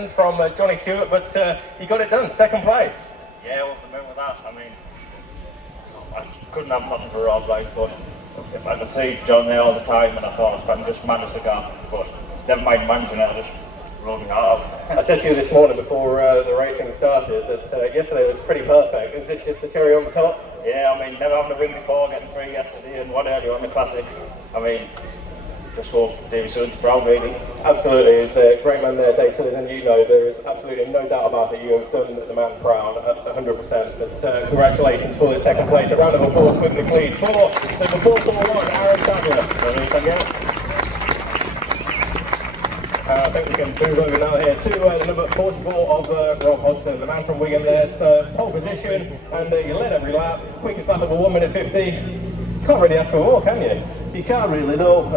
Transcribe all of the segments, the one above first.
second from Johnny Stewart, but he got it done, second place. Yeah, well, the moon with that. I mean, I couldn't have nothing for Rob, like, but if I could see John there all the time, and I thought I can just manage the car, but never mind managing it, I just rode my heart out. I said to you this morning before the racing started that yesterday was pretty perfect. Is this just the cherry on the top? Yeah, I mean, never having a win before, getting 3 yesterday and 1 earlier on the Classic. I mean, just for David Sutton's proud, really. Absolutely, it's a great man there, Dave Sutton, and you know there is absolutely no doubt about it. You have done the man proud, 100%. But congratulations for the second place. A round of applause quickly, please, for number 441, Aran Sadler. I think we can move over now here to the number 44 of Rob Hodson, the man from Wigan there. So pole position, and you led every lap, quickest lap of a 1 minute 50. Can't really ask for more, can you? You can't really, no.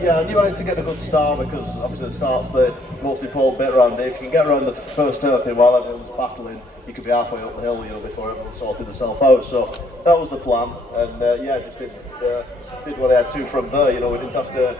Yeah, I knew I had to get a good start because obviously the start's the most important bit around it. If you can get around the first hairpin while everyone's battling, you could be halfway up the hill, you know, before everyone sorted themselves out. So that was the plan, and yeah, just did what I had to from there. You know, we didn't have to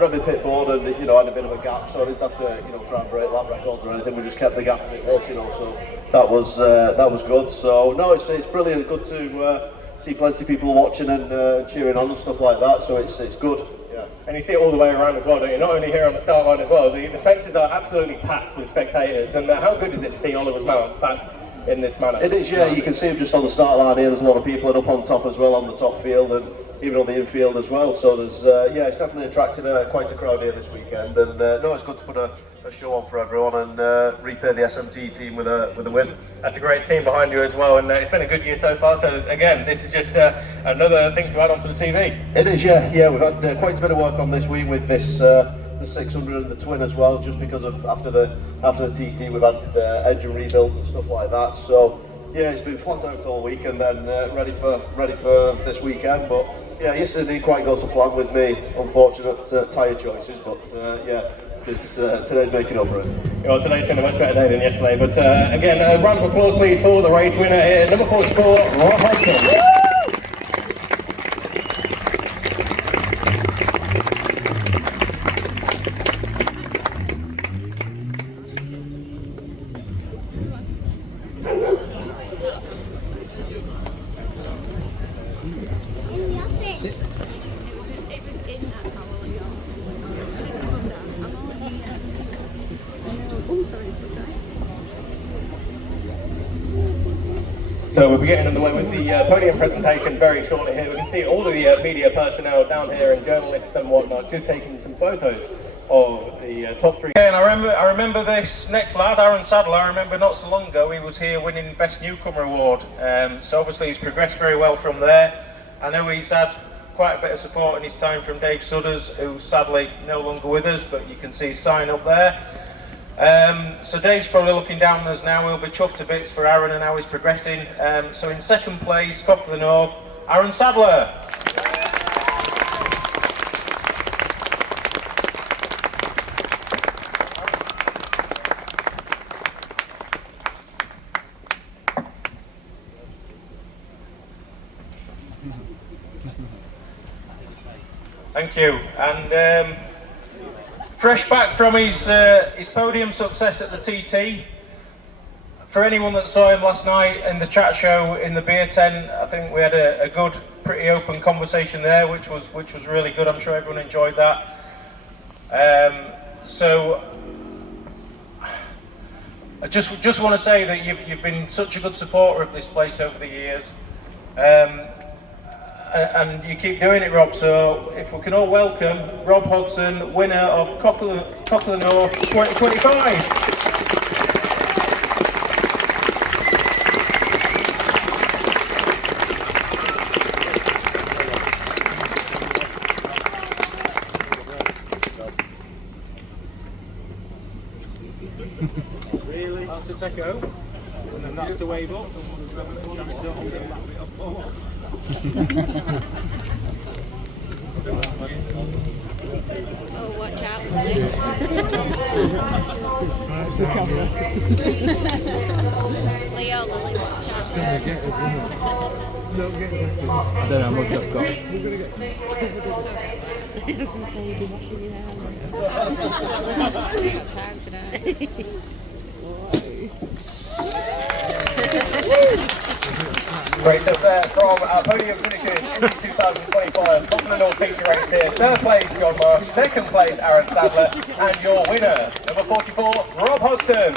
run the pit board, and you know, had a bit of a gap, so I didn't have to, you know, try and break lap records or anything. We just kept the gap as it was, you know. So that was good. So no, it's brilliant. Good to see plenty of people watching and cheering on and stuff like that. So it's good. Yeah. And you see it all the way around as well, don't you? Not only here on the start line as well. The fences are absolutely packed with spectators, and how good is it to see Oliver's Mount back in this manner? It is, yeah. You can see him just on the start line here. There's a lot of people, and up on top as well on the top field, and even on the infield as well. So there's yeah, it's definitely attracted quite a crowd here this weekend, and no, it's good to put a show on for everyone and repay the SMT team with a win. That's a great team behind you as well, and it's been a good year so far. So again, this is just another thing to add on to the CV. It is, yeah, yeah. We've had quite a bit of work on this week with this the 600 and the twin as well, just because of after the TT we've had engine rebuilds and stuff like that. So yeah, it's been flat out all week, and then ready for this weekend. But yeah, yesterday didn't quite go to plan with me, unfortunate tyre choices, but yeah. Today's making up for it. Well, today's been a much better day than yesterday, but again, a round of applause please for the race winner here, number 44, Rob Hodson. So we'll be getting underway with the podium presentation very shortly here. We can see all of the media personnel down here and journalists and whatnot just taking some photos of the top 3. And I remember this next lad, Aran Sadler. I remember not so long ago he was here winning Best Newcomer Award. So obviously he's progressed very well from there. I know he's had quite a bit of support in his time from Dave Sudders, who's sadly no longer with us, but you can see his sign up there. So Dave's probably looking down on us now. We'll be chuffed to bits for Aran and how he's progressing. So in second place, Cock of the North, Aran Sadler. Thank you. And fresh back from his podium success at the TT. For anyone that saw him last night in the chat show in the beer tent, I think we had a good, pretty open conversation there, which was really good. I'm sure everyone enjoyed that. So I just want to say that you've been such a good supporter of this place over the years. And you keep doing it, Rob, so if we can all welcome Rob Hodson, winner of Cock of the North 2025. Really? That's the take home, and then that's the wave up. Oh, watch out. Leo, Lily, watch out. I don't know how much I've got. It's okay. You're going to say you'd be washing your hair. I ain't got time today. Great stuff there from our podium finishes in the 2025 Buffalo North Feature Race here. Third place, John Marsh. Second place, Aran Sadler. And your winner, number 44, Rob Hodson.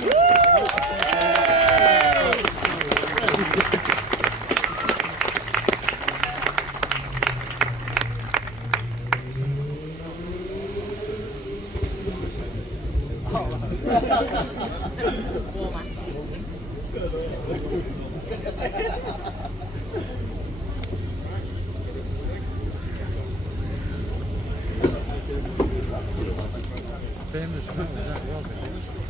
Famous, no, that was